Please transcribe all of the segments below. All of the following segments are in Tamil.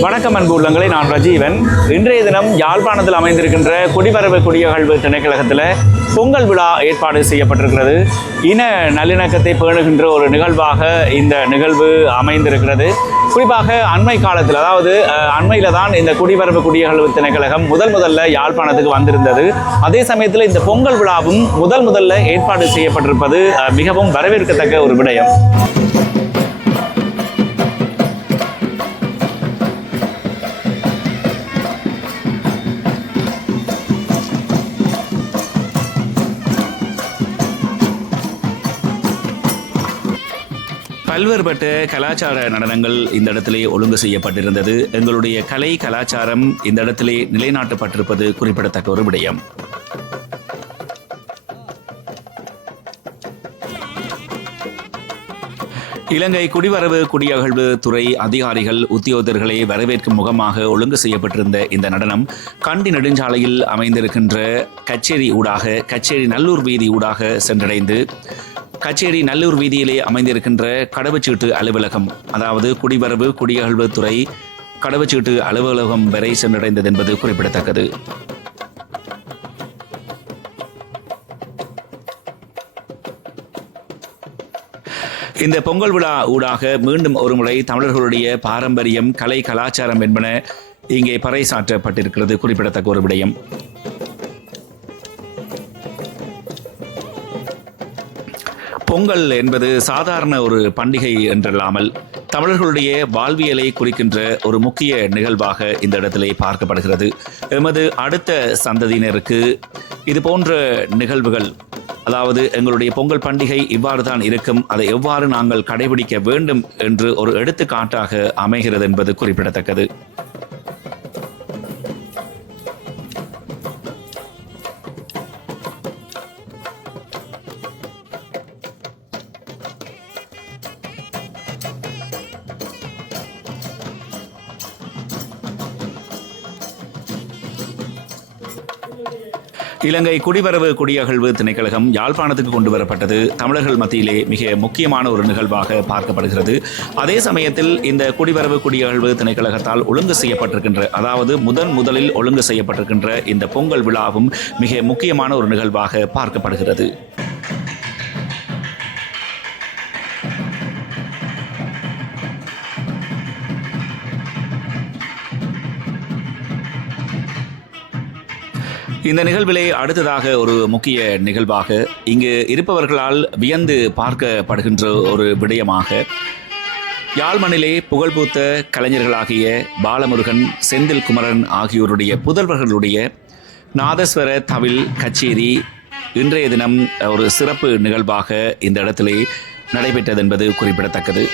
வணக்கம் அன்பு உள்ளங்களை. நான் ரஜீவன். இன்றைய தினம் யாழ்ப்பாணத்தில் அமைந்திருக்கின்ற குடிவரவு குடியகழ்வு திணைக்கழகத்தில் பொங்கல் விழா ஏற்பாடு செய்யப்பட்டிருக்கிறது. இன நல்லிணக்கத்தை பேணுகின்ற ஒரு நிகழ்வாக இந்த நிகழ்வு அமைந்திருக்கிறது. குறிப்பாக அண்மை காலத்தில் அதாவது அண்மையில் தான் இந்த குடிவரவு குடியகழ்வு திணைக்கழகம் முதல் முதல்ல யாழ்ப்பாணத்துக்கு வந்திருந்தது. அதே சமயத்தில் இந்த பொங்கல் விழாவும் முதல் முதல்ல ஏற்பாடு செய்யப்பட்டிருப்பது மிகவும் வரவேற்கத்தக்க ஒரு விடயம். பல்வேறுபட்ட கலாச்சார நடனங்கள் இந்த இடத்திலே ஒழுங்கு செய்யப்பட்டிருந்தது. எங்களுடைய கலை கலாச்சாரம் இந்த இடத்திலே நிலைநாட்டப்பட்டிருப்பது குறிப்பிடத்தக்க ஒரு விடயம். இலங்கை குடிவரவு குடியகழ்வு துறை அதிகாரிகள் உத்தியோகர்களை வரவேற்கும் முகமாக ஒழுங்கு செய்யப்பட்டிருந்த இந்த நடனம் கண்டி நெடுஞ்சாலையில் அமைந்திருக்கின்ற கச்சேரி ஊடாக கச்சேரி நல்லூர் வீதி ஊடாக சென்றடைந்து கச்சேரி நல்லூர் வீதியிலே அமைந்திருக்கின்ற கடவுச்சீட்டு அலுவலகம் அதாவது குடிவரவு குடியகழ்வு துறை கடவுச்சீட்டு அலுவலகம் வரை சென்றடைந்தது என்பது குறிப்பிடத்தக்கது. இந்த பொங்கல் விழா ஊடாக மீண்டும் ஒருமுறை தமிழர்களுடைய பாரம்பரியம் கலை கலாச்சாரம் என்பன இங்கே பறைசாற்றப்பட்டிருக்கிறது குறிப்பிடத்தக்க ஒரு விடயம். பொங்கல் என்பது சாதாரண ஒரு பண்டிகை என்றல்லாமல் தமிழர்களுடைய வாழ்வியலை குறிக்கின்ற ஒரு முக்கிய நிகழ்வாக இந்த இடத்திலே பார்க்கப்படுகிறது. எமது அடுத்த சந்ததியினருக்கு இது போன்ற நிகழ்வுகள் அதாவது எங்களுடைய பொங்கல் பண்டிகை இவ்வாறு தான் இருக்கும் அதை எவ்வாறு நாங்கள் கடைபிடிக்க வேண்டும் என்று ஒரு எடுத்துக்காட்டாக அமைகிறது என்பது குறிப்பிடத்தக்கது. இலங்கை குடிவரவு குடியகழ்வு திணைக்கழகம் யாழ்ப்பாணத்துக்கு கொண்டு வரப்பட்டது. தமிழர்கள் மத்தியிலே மிக முக்கியமான ஒரு நிகழ்வாக பார்க்கப்படுகிறது. அதே சமயத்தில் இந்த குடிவரவு குடியகழ்வு திணைக்கழகத்தால் ஒழுங்கு செய்யப்பட்டிருக்கின்ற அதாவது முதன் முதலில் ஒழுங்கு செய்யப்பட்டிருக்கின்ற இந்த பொங்கல் விழாவும் மிக முக்கியமான ஒரு நிகழ்வாக பார்க்கப்படுகிறது. இந்த நிகழ்விலே அடுத்ததாக ஒரு முக்கிய நிகழ்வாக இங்கு இருப்பவர்களால் வியந்து பார்க்கப்படுகின்ற ஒரு விடயமாக யாழ்மணிலே புகழ்பூத்த கலைஞர்களாகிய பாலமுருகன் செந்தில் குமரன் ஆகியோருடைய புதல்வர்களுடைய நாதஸ்வர தவில் கச்சேரி இன்றைய தினம் ஒரு சிறப்பு நிகழ்வாக இந்த இடத்திலே நடைபெற்றது என்பது குறிப்பிடத்தக்கது.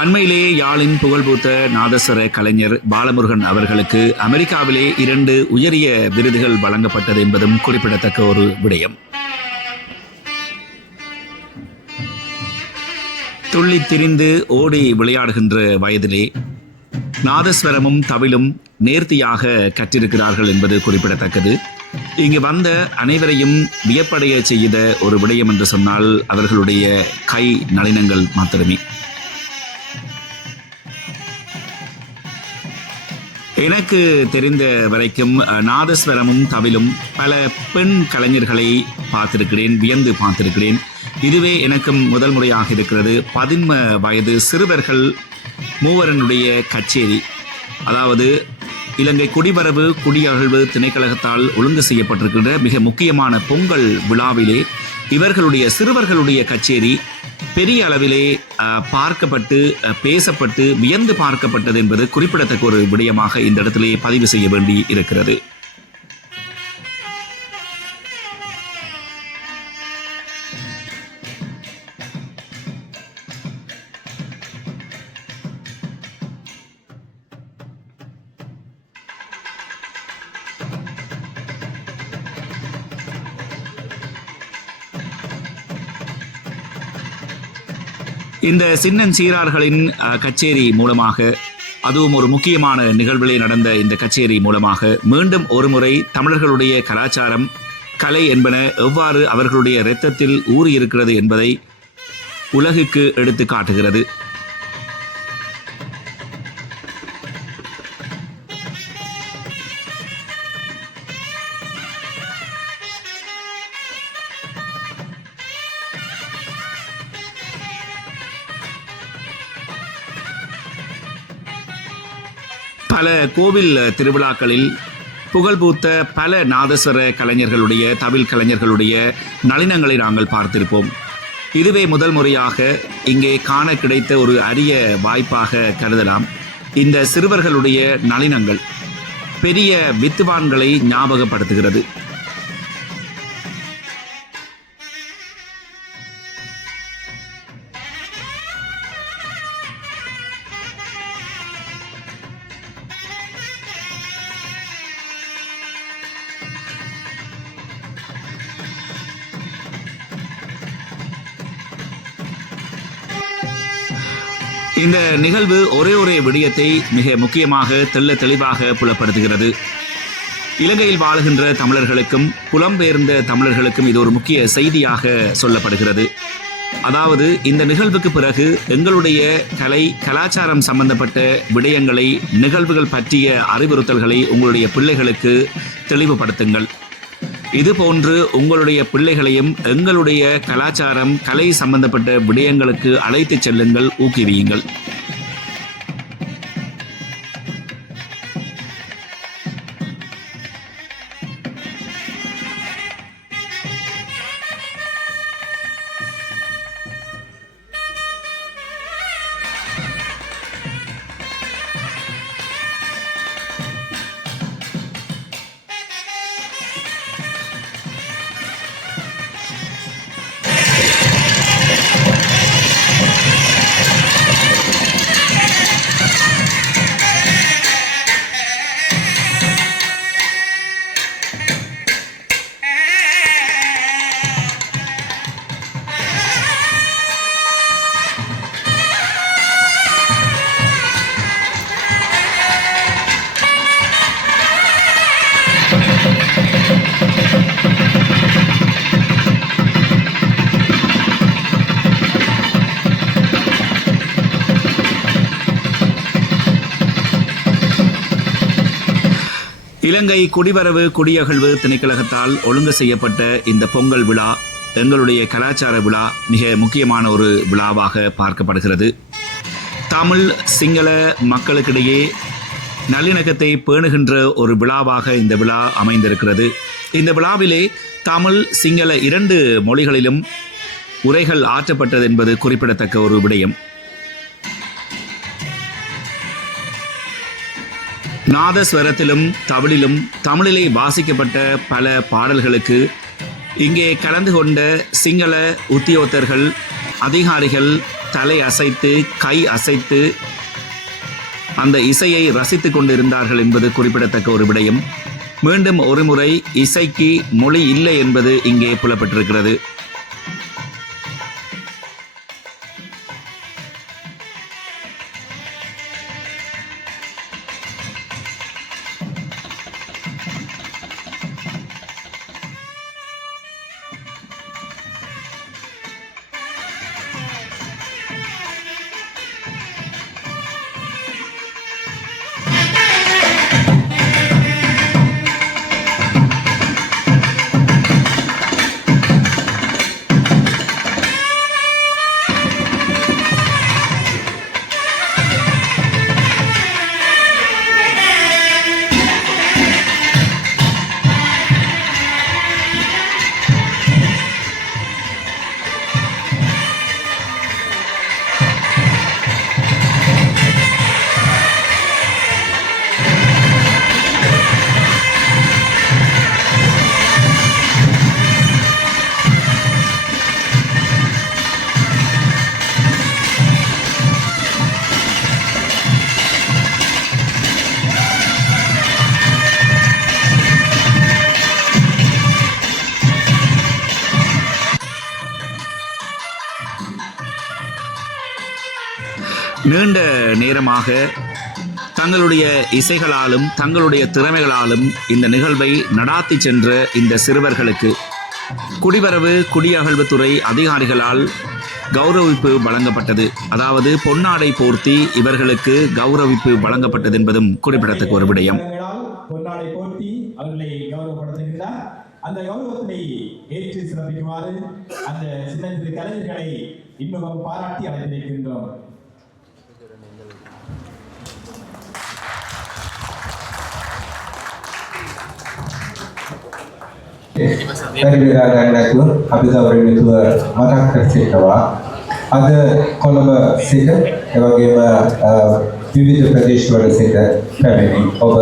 அண்மையிலே யாழின் புகழ்பூத்த நாதஸ்வர கலைஞர் பாலமுருகன் அவர்களுக்கு அமெரிக்காவிலே இரண்டு உயரிய விருதுகள் வழங்கப்பட்டது என்பதும் குறிப்பிடத்தக்க ஒரு விடயம். துள்ளி திரிந்து ஓடி விளையாடுகின்ற வயதிலே நாதஸ்வரமும் தவிலும் நேர்த்தியாக கற்றிருக்கிறார்கள் என்பது குறிப்பிடத்தக்கது. இங்கு வந்த அனைவரையும் வியப்படைய செய்த ஒரு விடயம் என்று சொன்னால் அவர்களுடைய கை நளினங்கள் மாத்திரமே. எனக்கு தெரிந்த வரைக்கும் நாதஸ்வரமும் தவிலும் பல பெண் கலைஞர்களை பார்த்திருக்கிறேன் வியந்து பார்த்திருக்கிறேன். இதுவே எனக்கும் முதல் முறையாக இருக்கிறது. பதின்ம வயது சிறுவர்கள் மூவரனுடைய கச்சேரி. அதாவது இலங்கை குடிவரவு குடியகழ்வு திணைக்கழகத்தால் ஒழுங்கு செய்யப்பட்டிருக்கின்ற மிக முக்கியமான பொங்கல் விழாவிலே இவர்களுடைய சிறுவர்களுடைய கச்சேரி பெரிய அளவிலே பார்க்கப்பட்டு அஹ், பேசப்பட்டு வியந்து பார்க்கப்பட்டது என்பது குறிப்பிடத்தக்க ஒரு விடயமாக இந்த இடத்திலே பதிவு செய்ய வேண்டி இருக்கிறது. இந்த சின்னன் சீரார்களின் கச்சேரி மூலமாக அதுவும் ஒரு முக்கியமான நிகழ்விலே நடந்த இந்த கச்சேரி மூலமாக மீண்டும் ஒருமுறை தமிழர்களுடைய கலாச்சாரம் கலை என்பன எவ்வாறு அவர்களுடைய இரத்தத்தில் ஊறி இருக்கிறது என்பதை உலகுக்கு எடுத்து காட்டுகிறது. பல கோவில் திருவிழாக்களில் புகழ்பூத்த பல நாதஸ்வர கலைஞர்களுடைய தவில் கலைஞர்களுடைய நளினங்களை நாங்கள் பார்த்திருப்போம். இதுவே முதல் முறையாக இங்கே காண கிடைத்த ஒரு அரிய வாய்ப்பாக கருதலாம். இந்த சிறுவர்களுடைய நளினங்கள் பெரிய வித்துவான்களை ஞாபகப்படுத்துகிறது. நிகழ்வு ஒரே ஒரே விடயத்தை மிக முக்கியமாக தெள்ள தெளிவாக புலப்படுத்துகிறது. இலங்கையில் வாழுகின்ற தமிழர்களுக்கும் புலம்பெயர்ந்த தமிழர்களுக்கும் இது ஒரு முக்கிய செய்தியாக சொல்லப்படுகிறது. அதாவது இந்த நிகழ்வுக்கு பிறகு எங்களுடைய கலை கலாச்சாரம் சம்பந்தப்பட்ட விடயங்களை நிகழ்வுகள் பற்றிய அறிவுறுத்தல்களை உங்களுடைய பிள்ளைகளுக்கு தெளிவுபடுத்துங்கள். இதுபோன்று உங்களுடைய பிள்ளைகளையும் எங்களுடைய கலாச்சாரம் கலை சம்பந்தப்பட்ட விடயங்களுக்கு அழைத்துச் செல்லுங்கள் ஊக்குவியுங்கள். இலங்கை குடிவரவு குடியகழ்வு திணைக்கழகத்தால் ஒழுங்கு செய்யப்பட்ட இந்த பொங்கல் விழா எங்களுடைய கலாச்சார விழா மிக முக்கியமான ஒரு விழாவாக பார்க்கப்படுகிறது. தமிழ் சிங்கள மக்களுக்கிடையே நல்லிணக்கத்தை பேணுகின்ற ஒரு விழாவாக இந்த விழா அமைந்திருக்கிறது. இந்த விழாவிலே தமிழ் சிங்கள இரண்டு மொழிகளிலும் உரைகள் ஆற்றப்பட்டது என்பது குறிப்பிடத்தக்க ஒரு விடயம். நாதஸ்வரத்திலும் தவிழிலும் தமிழிலே வாசிக்கப்பட்ட பல பாடல்களுக்கு இங்கே கலந்து கொண்ட சிங்கள உத்தியோகத்தர்கள் அதிகாரிகள் தலை அசைத்து கை அசைத்து அந்த இசையை ரசித்து கொண்டிருந்தார்கள் என்பது குறிப்பிடத்தக்க ஒரு விடயம். மீண்டும் ஒருமுறை இசைக்கு மொழி இல்லை என்பது இங்கே புலப்பட்டிருக்கிறது. நீண்ட நேரமாக தங்களுடைய இசைகளாலும் தங்களுடைய திறமைகளாலும் இந்த நிகழ்வை நடாத்தி சென்ற இந்த சிறுவர்களுக்கு குடிவரவு குடியகழ்வுத்துறை அதிகாரிகளால் கௌரவிப்பு வழங்கப்பட்டது. அதாவது பொன்னாடை போர்த்தி இவர்களுக்கு கௌரவிப்பு வழங்கப்பட்டது என்பதும் குறிப்பிடத்தக்க ஒரு விடயம். பொன்னாடை போர்த்தி அவர்களை கௌரவப்படுத்துகின்றார். அந்த கௌரவத்தினை ஏற்று சிறப்பிக்குமாறு அந்த சின்னத்திரு கலைஞர்களை இன்னும் பாராட்டி அழைத்திருக்கின்றோம். පරිවිරා ගන්න නැතුව අපි ගෞරවණීයව මතක් කර සිටනවා. අද කොළඹ සිට එවැගේම අ, විවිධ ප්‍රදේශවල සිට පැමිණි ඔබ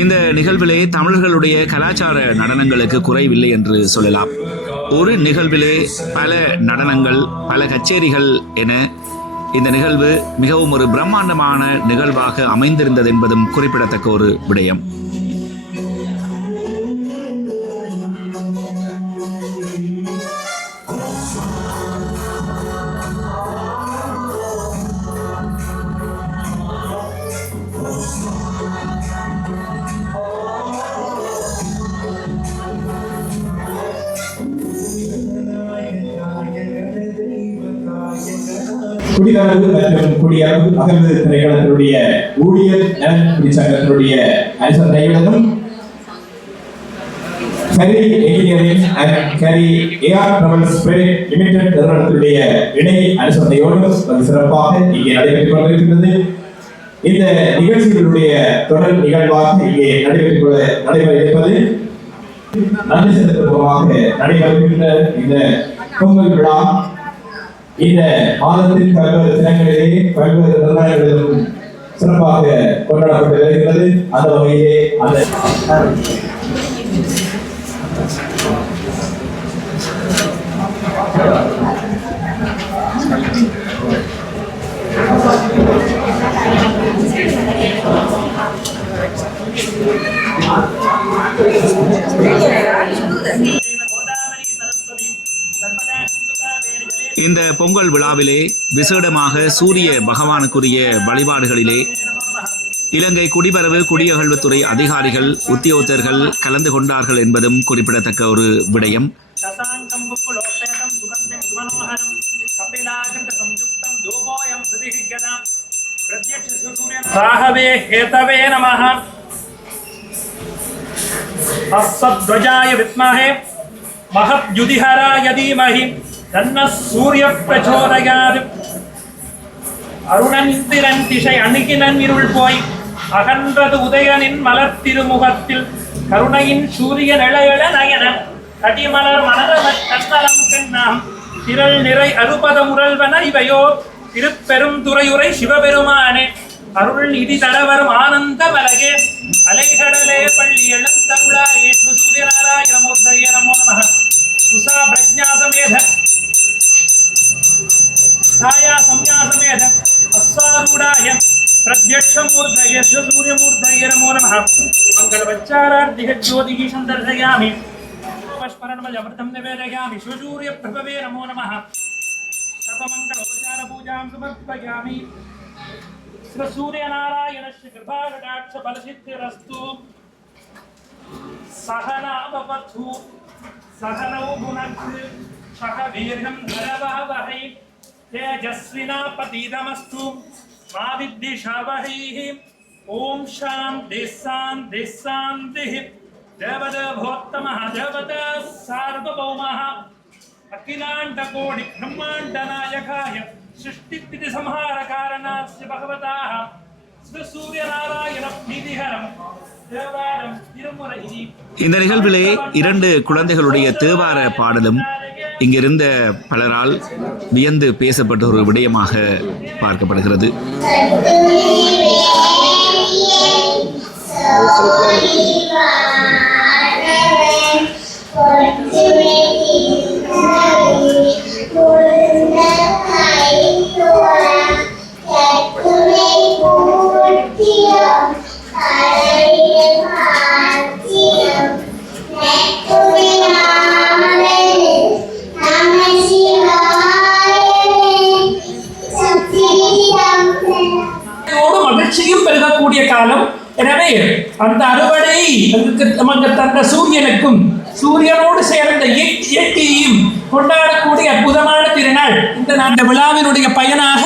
இந்த நிகழ்விலே தமிழர்களுடைய கலாச்சார நடனங்களுக்கு குறைவில்லை என்று சொல்லலாம் ஒரு நிகழ்விலே பல நடனங்கள் பல கச்சேரிகள் என இந்த நிகழ்வு மிகவும் ஒரு பிரம்மாண்டமான நிகழ்வாக அமைந்திருந்தது என்பதும் குறிப்பிடத்தக்க ஒரு விடயம். கூடிய குடியரவு அகர்வு திரைக்கழகத்தினுடைய ஊழியர் நலன் குடிச்சங்கத்தினுடைய திரைக்கழகம் Kari engineering and Kari A R travels private limited நிறுவனத்தினுடைய இணை அனுசரணையோடு ஒரு சிறப்பாக இங்கே நடைபெற்றுக் கொண்டிருக்கின்றது. இந்த நிகழ்ச்சிகளுடைய தொடர் நிகழ்வாக இங்கே நடைபெற்றுக் கொள்ள நடைபெற இருப்பது நன்றி செலுத்துவதாக நடைபெறுகின்ற இந்த பொங்கல் விழா. இந்த மாதத்தின் பல்வேறு தினங்களிலே பல்வேறு நிர்ணயங்களிலும் சிறப்பாக கொண்டாடப்பட்டு வருகிறது. அந்த வகையிலே அந்த இந்த பொங்கல் விழாவிலே விசேடமாக சூரிய பகவானுக்குரிய வழிபாடுகளிலே இலங்கை குடிபரவு குடியகழ்வுத்துறை அதிகாரிகள் உத்தியோகத்தர்கள் கலந்து கொண்டார்கள் என்பதும் குறிப்பிடத்தக்க ஒரு விடயம். மகத் யுதிஹராய தீமஹி. தன்ன சூரிய பிரச்சோதயாது அருணன் திறன் திசை அணுகினன் இருள் போய் அகன்றது உதயனின் மலர் திருமுகத்தில். கருணையின் சூரிய நிழல நயனன் கடிமலர் மனதமர் கண்ணலம் கண்ணாம் திரள் நிறை அறுபத முரல்வன இவையோ. திருப்பெரும் துறையுரை சிவபெருமானே. அருள் நிதி தரவரும் ஆனந்த மலகே. அலைகடலே பள்ளி எழுந்தருளாயே சூரிய நாராயணமூர்த்தயே நமோ நம உஷா பிரஜா छाया संन्यासमेध अश्वारूढाय प्रत्यक्षमूर्धये सूर्यमूर्धये नमो नमः। मङ्गलवच्चारार्धिः ज्योतिः सन्दर्शयामि पुष्परणमजमृतं निवेदयामि शिवसूर्यप्रभवे नमो नमः। सर्वमङ्गलोपचारपूजां समर्पयामि। श्रीसूर्यनारायणस्य कृपाकटाक्षफलसिद्धिरस्तु सहनावपथु सहनौ भुनक्तु सह वीर्यं धरवावहै तेजस्विनापतीतमस्तु मा विद्विषावहैः ॐ शान्तिः शान्तिः शान्तिः देवदेवोत्तमः देवता सार्वभौमः अखिलाण्डकोटि ब्रह्माण्डनायकाय सृष्टिस्थितिसंहारकारणास्य भगवताः श्रीसूर्यनारायणप्रीतिहरं देवारं तिरुमुरैः இந்த நிகழ்விலே இரண்டு குழந்தைகளுடைய தேவார பாடலும் இங்கிருந்த பலரால் வியந்து பேசப்பட்ட ஒரு விடயமாக பார்க்கப்படுகிறது Thank you. காலம் எனவே அந்த அறுவடை நமக்கு தந்த சூரியனுக்கும் சூரியனோடு சேர்ந்த இயற்கையையும் கொண்டாடக்கூடிய அற்புதமான திருநாள் இந்த நாள். இந்த விழாவினுடைய பயனாக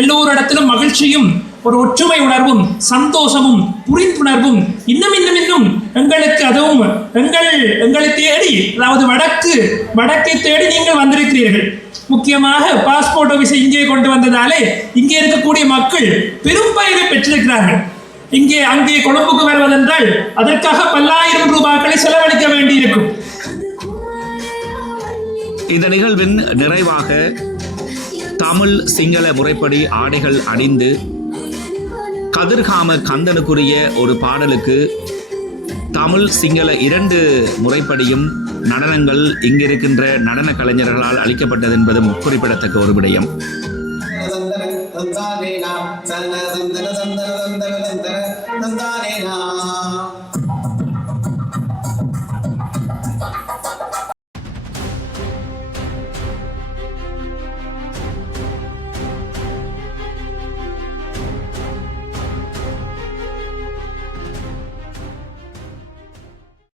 எல்லோரிடத்திலும் மகிழ்ச்சியும் ஒரு ஒற்றுமை உணர்வும் சந்தோஷமும் புரிந்துணர்வும் இன்னும் இன்னும் இன்னும் எங்களுக்கு அதுவும் எங்கள் எங்களை தேடி அதாவது வடக்கு வடக்கை தேடி நீங்கள் வந்திருக்கிறீர்கள். முக்கியமாக பாஸ்போர்ட் ஆஃபீஸை இங்கே கொண்டு வந்ததாலே இங்கே இருக்கக்கூடிய மக்கள் பெரும் பயனை பெற்றிருக்கிறார்கள். இங்கே அங்கே கொழும்புக்கு வருவதென்றால் அதற்காக பல்லாயிரம் ரூபாய்களை செலவழிக்க வேண்டியிருக்கும். இந்த நிகழ்வின் நிறைவாக தமிழ் சிங்கள முறைப்படி ஆடைகள் அணிந்து கதிர்காம கந்தனுக்குரிய ஒரு பாடலுக்கு தமிழ் சிங்கள இரண்டு முறைப்படியும் நடனங்கள் இங்கிருக்கின்ற நடன கலைஞர்களால் அளிக்கப்பட்டது என்பதும் குறிப்பிடத்தக்க ஒரு விடயம்.